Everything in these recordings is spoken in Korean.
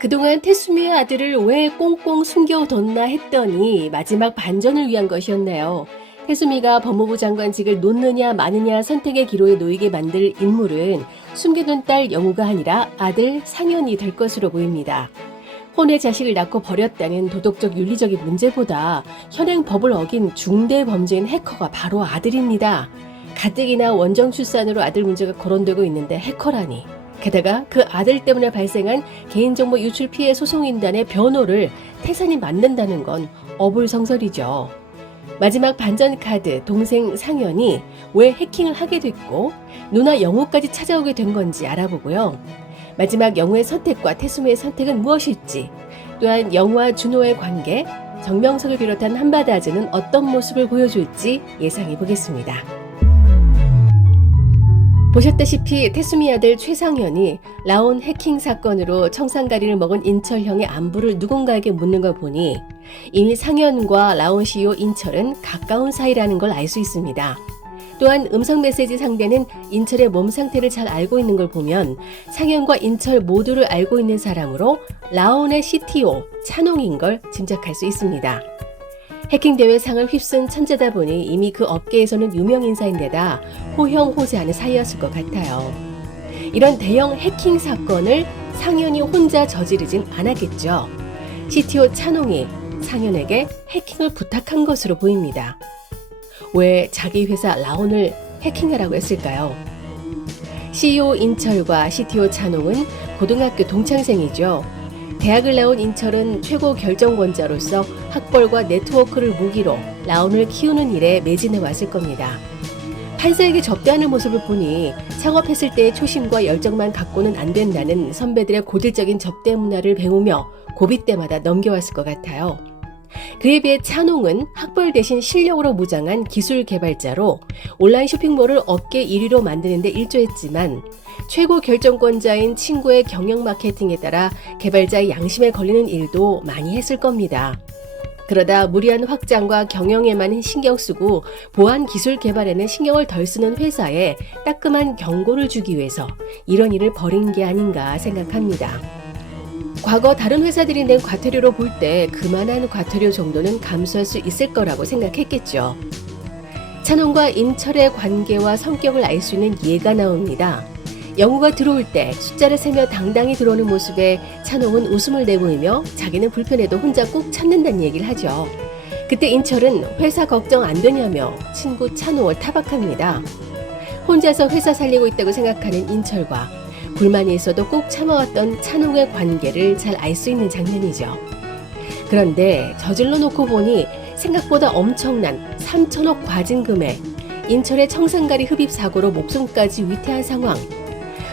그동안 태수미의 아들을 왜 꽁꽁 숨겨뒀나 했더니 마지막 반전을 위한 것이었네요. 태수미가 법무부 장관직을 놓느냐 마느냐 선택의 기로에 놓이게 만들 인물은 숨겨둔 딸 영우가 아니라 아들 상현이 될 것으로 보입니다. 혼의 자식을 낳고 버렸다는 도덕적 윤리적인 문제보다 현행 법을 어긴 중대 범죄인 해커가 바로 아들입니다. 가뜩이나 원정 출산으로 아들 문제가 거론되고 있는데 해커라니. 게다가 그 아들 때문에 발생한 개인정보 유출 피해 소송인단의 변호를 태산이 맡는다는 건 어불성설이죠. 마지막 반전 카드 동생 상현이 왜 해킹을 하게 됐고 누나 영우까지 찾아오게 된 건지 알아보고요. 마지막 영우의 선택과 태수미의 선택은 무엇일지, 또한 영우와 준호의 관계, 정명석을 비롯한 한바다즈는 어떤 모습을 보여줄지 예상해 보겠습니다. 보셨다시피 태수미 아들 최상현이 라온 해킹 사건으로 청산가리를 먹은 인철형의 안부를 누군가에게 묻는 걸 보니 이미 상현과 라온 CEO 인철은 가까운 사이라는 걸 알 수 있습니다. 또한 음성 메시지 상대는 인철의 몸 상태를 잘 알고 있는 걸 보면 상현과 인철 모두를 알고 있는 사람으로 라온의 CTO 찬홍인 걸 짐작할 수 있습니다. 해킹대회 상을 휩쓴 천재다 보니 이미 그 업계에서는 유명 인사인데다 호형호재하는 사이였을 것 같아요. 이런 대형 해킹 사건을 상현이 혼자 저지르진 않았겠죠. CTO 찬홍이 상현에게 해킹을 부탁한 것으로 보입니다. 왜 자기 회사 라온을 해킹하라고 했을까요? CEO 인철과 CTO 찬홍은 고등학교 동창생이죠. 대학을 나온 인철은 최고 결정권자로서 학벌과 네트워크를 무기로 라온을 키우는 일에 매진해 왔을 겁니다. 판사에게 접대하는 모습을 보니 창업했을 때의 초심과 열정만 갖고는 안 된다는 선배들의 고질적인 접대 문화를 배우며 고비 때마다 넘겨왔을 것 같아요. 그에 비해 찬홍은 학벌 대신 실력으로 무장한 기술 개발자로 온라인 쇼핑몰을 업계 1위로 만드는 데 일조했지만 최고 결정권자인 친구의 경영 마케팅에 따라 개발자의 양심에 걸리는 일도 많이 했을 겁니다. 그러다 무리한 확장과 경영에만 신경 쓰고 보안 기술 개발에는 신경을 덜 쓰는 회사에 따끔한 경고를 주기 위해서 이런 일을 벌인 게 아닌가 생각합니다. 과거 다른 회사들이 낸 과태료로 볼 때 그만한 과태료 정도는 감수할 수 있을 거라고 생각했겠죠. 찬홍과 인철의 관계와 성격을 알 수 있는 예가 나옵니다. 영우가 들어올 때 숫자를 세며 당당히 들어오는 모습에 찬홍은 웃음을 내보이며 자기는 불편해도 혼자 꼭 참는다는 얘기를 하죠. 그때 인철은 회사 걱정 안 되냐며 친구 찬홍을 타박합니다. 혼자서 회사 살리고 있다고 생각하는 인철과 불만이 있어도 꼭 참아왔던 찬홍의 관계를 잘 알 수 있는 장면이죠. 그런데 저질러 놓고 보니 생각보다 엄청난 3천억 과징금에 인철의 청산가리 흡입 사고로 목숨까지 위태한 상황.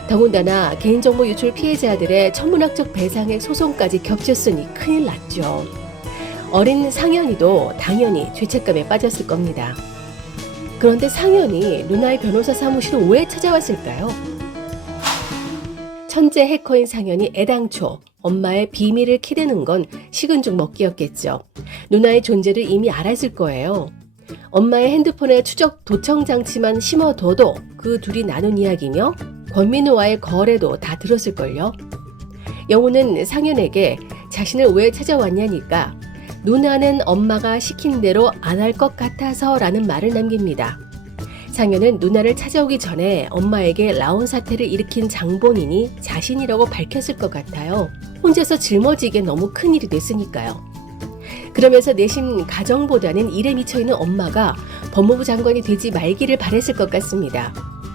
더군다나 개인정보 유출 피해자들의 천문학적 배상액 소송까지 겹쳤으니 큰일 났죠. 어린 상현이도 당연히 죄책감에 빠졌을 겁니다. 그런데 상현이 누나의 변호사 사무실을 왜 찾아왔을까요? 천재 해커인 상현이 애당초 엄마의 비밀을 키우는 건 식은 죽 먹기였겠죠. 누나의 존재를 이미 알았을 거예요. 엄마의 핸드폰에 추적 도청 장치만 심어둬도 그 둘이 나눈 이야기며 권민우와의 거래도 다 들었을걸요. 영우는 상현에게 자신을 왜 찾아왔냐니까 누나는 엄마가 시킨 대로 안 할 것 같아서 라는 말을 남깁니다. 상현은 누나를 찾아오기 전에 엄마에게 라온 사태를 일으킨 장본인이 자신이라고 밝혔을 것 같아요. 혼자서 짊어지기에 너무 큰일이 됐으니까요. 그러면서 내심 가정보다는 일에 미쳐있는 엄마가 법무부 장관이 되지 말기를 바랬을 것 같습니다.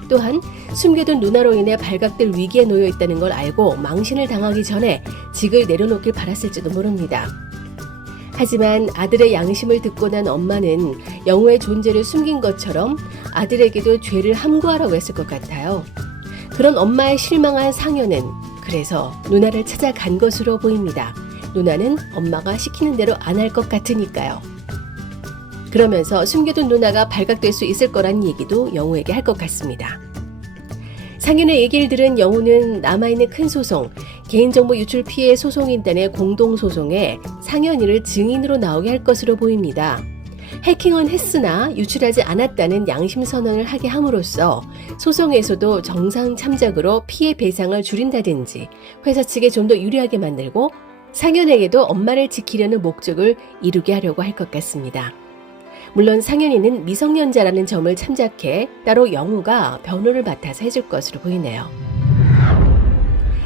또한 숨겨둔 누나로 인해 발각될 위기에 놓여 있다는 걸 알고 망신을 당하기 전에 직을 내려놓길 바랐을지도 모릅니다. 하지만 아들의 양심을 듣고 난 엄마는 영우의 존재를 숨긴 것처럼 아들에게도 죄를 함구하라고 했을 것 같아요. 그런 엄마의 실망한 상현은 그래서 누나를 찾아간 것으로 보입니다. 누나는 엄마가 시키는 대로 안 할 것 같으니까요. 그러면서 숨겨둔 누나가 발각될 수 있을 거란 얘기도 영우에게 할 것 같습니다. 상현의 얘기를 들은 영우는 남아있는 큰 소송, 개인정보 유출 피해 소송인단의 공동소송에 상현이를 증인으로 나오게 할 것으로 보입니다. 해킹은 했으나 유출하지 않았다는 양심 선언을 하게 함으로써 소송에서도 정상 참작으로 피해 배상을 줄인다든지 회사 측에 좀 더 유리하게 만들고 상현에게도 엄마를 지키려는 목적을 이루게 하려고 할 것 같습니다. 물론 상현이는 미성년자라는 점을 참작해 따로 영우가 변호를 맡아서 해줄 것으로 보이네요.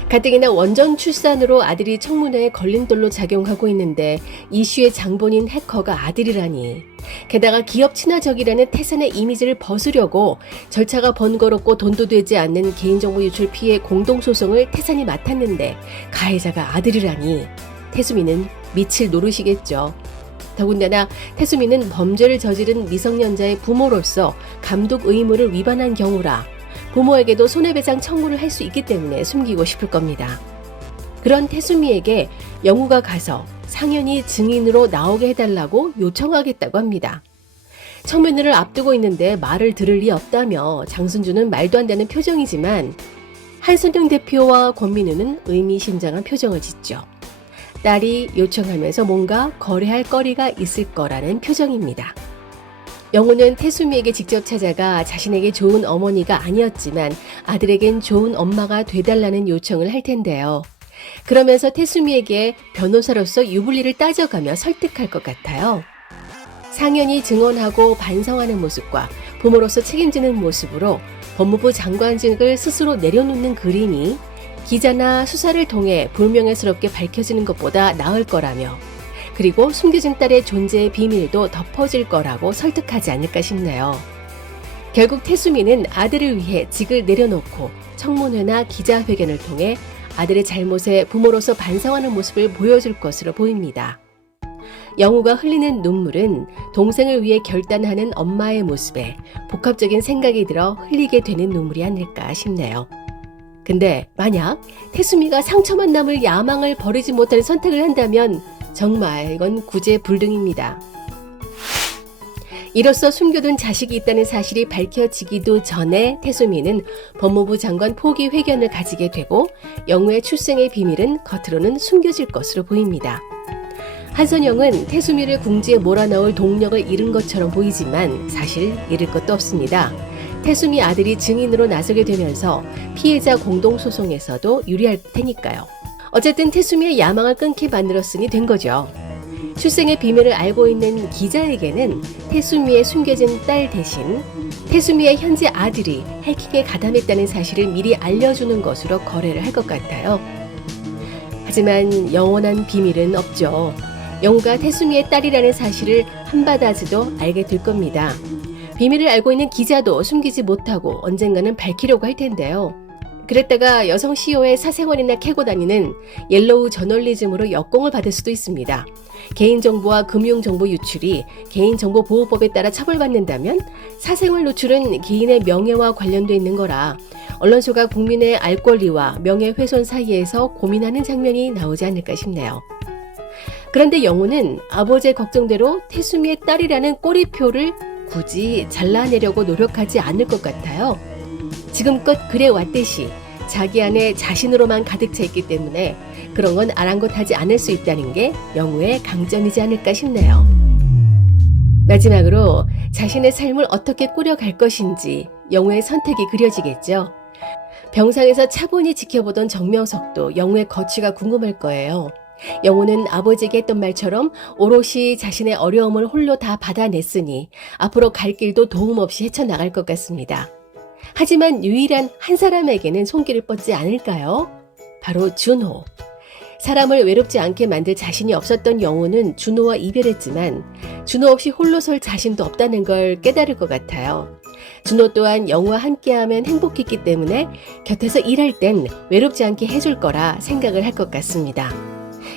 가뜩이나 원전 출산으로 아들이 청문회에 걸림돌로 작용하고 있는데 이슈의 장본인 해커가 아들이라니. 게다가 기업 친화적이라는 태산의 이미지를 벗으려고 절차가 번거롭고 돈도 되지 않는 개인정보 유출 피해 공동소송을 태산이 맡았는데 가해자가 아들이라니. 태수미는 미칠 노릇이겠죠. 더군다나 태수미는 범죄를 저지른 미성년자의 부모로서 감독 의무를 위반한 경우라 부모에게도 손해배상 청구를 할 수 있기 때문에 숨기고 싶을 겁니다. 그런 태수미에게 영우가 가서 상현이 증인으로 나오게 해달라고 요청하겠다고 합니다. 청문회를 앞두고 있는데 말을 들을 리 없다며 장순주는 말도 안 되는 표정이지만 한선영 대표와 권민우는 의미심장한 표정을 짓죠. 딸이 요청하면서 뭔가 거래할 거리가 있을 거라는 표정입니다. 영우는 태수미에게 직접 찾아가 자신에게 좋은 어머니가 아니었지만 아들에겐 좋은 엄마가 돼달라는 요청을 할 텐데요. 그러면서 태수미에게 변호사로서 유불리를 따져가며 설득할 것 같아요. 상현이 증언하고 반성하는 모습과 부모로서 책임지는 모습으로 법무부 장관직을 스스로 내려놓는 그림이 기자나 수사를 통해 불명예스럽게 밝혀지는 것보다 나을 거라며 그리고 숨겨진 딸의 존재의 비밀도 덮어질 거라고 설득하지 않을까 싶네요. 결국 태수미는 아들을 위해 직을 내려놓고 청문회나 기자회견을 통해 아들의 잘못에 부모로서 반성하는 모습을 보여줄 것으로 보입니다. 영우가 흘리는 눈물은 동생을 위해 결단하는 엄마의 모습에 복합적인 생각이 들어 흘리게 되는 눈물이 아닐까 싶네요. 근데 만약 태수미가 상처만 남을 야망을 버리지 못하는 선택을 한다면 정말 이건 구제불능입니다. 이로써 숨겨둔 자식이 있다는 사실이 밝혀지기도 전에 태수미는 법무부 장관 포기 회견을 가지게 되고 영우의 출생의 비밀은 겉으로는 숨겨질 것으로 보입니다. 한선영은 태수미를 궁지에 몰아넣을 동력을 잃은 것처럼 보이지만 사실 잃을 것도 없습니다. 태수미 아들이 증인으로 나서게 되면서 피해자 공동소송에서도 유리할 테니까요. 어쨌든 태수미의 야망을 끊게 만들었으니 된 거죠. 출생의 비밀을 알고 있는 기자에게는 태수미의 숨겨진 딸 대신 태수미의 현재 아들이 해킹에 가담했다는 사실을 미리 알려주는 것으로 거래를 할 것 같아요. 하지만 영원한 비밀은 없죠. 영우가 태수미의 딸이라는 사실을 한바다지도 알게 될 겁니다. 비밀을 알고 있는 기자도 숨기지 못하고 언젠가는 밝히려고 할 텐데요. 그랬다가 여성 CEO의 사생활이나 캐고 다니는 옐로우 저널리즘으로 역공을 받을 수도 있습니다. 개인정보와 금융정보 유출이 개인정보보호법에 따라 처벌받는다면 사생활 노출은 개인의 명예와 관련돼 있는 거라 언론사가 국민의 알 권리와 명예훼손 사이에서 고민하는 장면이 나오지 않을까 싶네요. 그런데 영우는 아버지의 걱정대로 태수미의 딸이라는 꼬리표를 굳이 잘라내려고 노력하지 않을 것 같아요. 지금껏 그래왔듯이 자기 안에 자신으로만 가득 차 있기 때문에 그런 건 아랑곳하지 않을 수 있다는 게 영우의 강점이지 않을까 싶네요. 마지막으로 자신의 삶을 어떻게 꾸려갈 것인지 영우의 선택이 그려지겠죠. 병상에서 차분히 지켜보던 정명석도 영우의 거취가 궁금할 거예요. 영우는 아버지에게 했던 말처럼 오롯이 자신의 어려움을 홀로 다 받아냈으니 앞으로 갈 길도 도움 없이 헤쳐나갈 것 같습니다. 하지만 유일한 한 사람에게는 손길을 뻗지 않을까요? 바로 준호. 사람을 외롭지 않게 만들 자신이 없었던 영우는 준호와 이별했지만 준호 없이 홀로 설 자신도 없다는 걸 깨달을 것 같아요. 준호 또한 영우와 함께하면 행복했기 때문에 곁에서 일할 땐 외롭지 않게 해줄 거라 생각을 할 것 같습니다.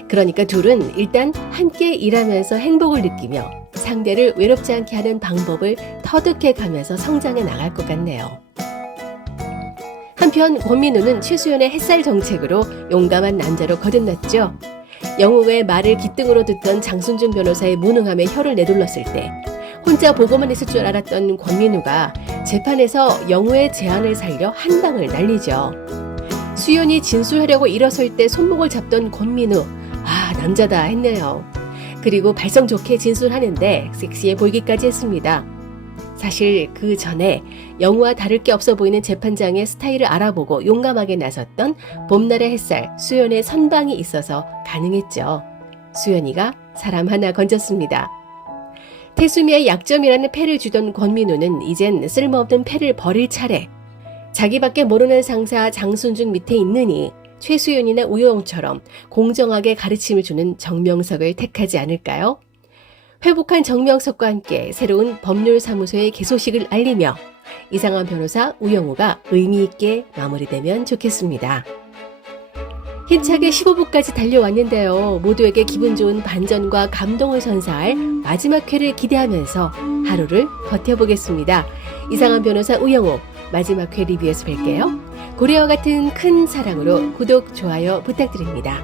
그러니까 둘은 일단 함께 일하면서 행복을 느끼며 상대를 외롭지 않게 하는 방법을 터득해 가면서 성장해 나갈 것 같네요. 한편 권민우는 최수연의 햇살 정책으로 용감한 남자로 거듭났죠. 영우의 말을 기등으로 듣던 장순준 변호사의 무능함에 혀를 내둘렀을 때 혼자 보고만 있을 줄 알았던 권민우가 재판에서 영우의 제안을 살려 한 방을 날리죠. 수연이 진술하려고 일어설 때 손목을 잡던 권민우, 아 남자다 했네요. 그리고 발성 좋게 진술하는데 섹시해 보이기까지 했습니다. 사실 그 전에 영우와 다를 게 없어 보이는 재판장의 스타일을 알아보고 용감하게 나섰던 봄날의 햇살 수연의 선방이 있어서 가능했죠. 수연이가 사람 하나 건졌습니다. 태수미의 약점이라는 패를 주던 권민우는 이젠 쓸모없는 패를 버릴 차례. 자기밖에 모르는 상사 장순준 밑에 있느니 최수연이나 우영우처럼 공정하게 가르침을 주는 정명석을 택하지 않을까요? 회복한 정명석과 함께 새로운 법률사무소의 개소식을 알리며 이상한 변호사 우영우가 의미 있게 마무리되면 좋겠습니다. 힘차게 15부까지 달려왔는데요. 모두에게 기분 좋은 반전과 감동을 선사할 마지막 회를 기대하면서 하루를 버텨보겠습니다. 이상한 변호사 우영우 마지막 회 리뷰에서 뵐게요. 고래와 같은 큰 사랑으로 구독, 좋아요 부탁드립니다.